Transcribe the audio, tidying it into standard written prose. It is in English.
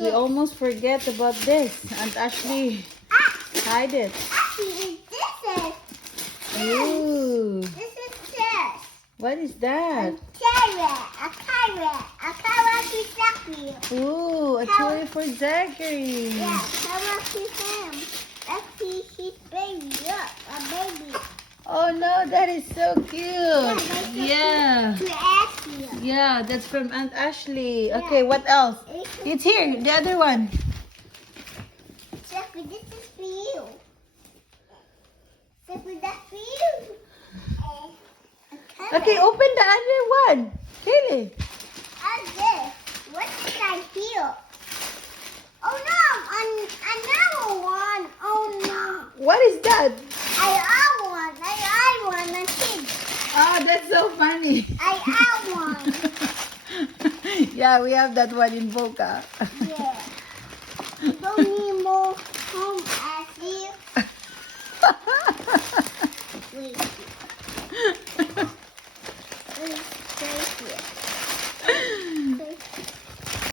We almost forget about this. Aunt Ashley, hide it. Actually, this is. Ooh, This is this. what is that? Carrot. A carrot. A carrot is Zachary. Ooh, a toy for Zachary. Yeah, carrot is him. Actually, he's baby. Look, a baby. Oh no, that is so cute. Yeah. To Ashley. Yeah, that's from Aunt Ashley. Okay, what else? It's here, the other one. Zachary, this is for you. Zachary, that's for you. Okay, open the other one. Really? And this. What's that here? Oh no, another one. Oh no. What is that? I want a kid. Oh, that's so funny. I want. Yeah, we have that one in Boca. Yeah. Don't need more home as you. Wait. Wait, stay here.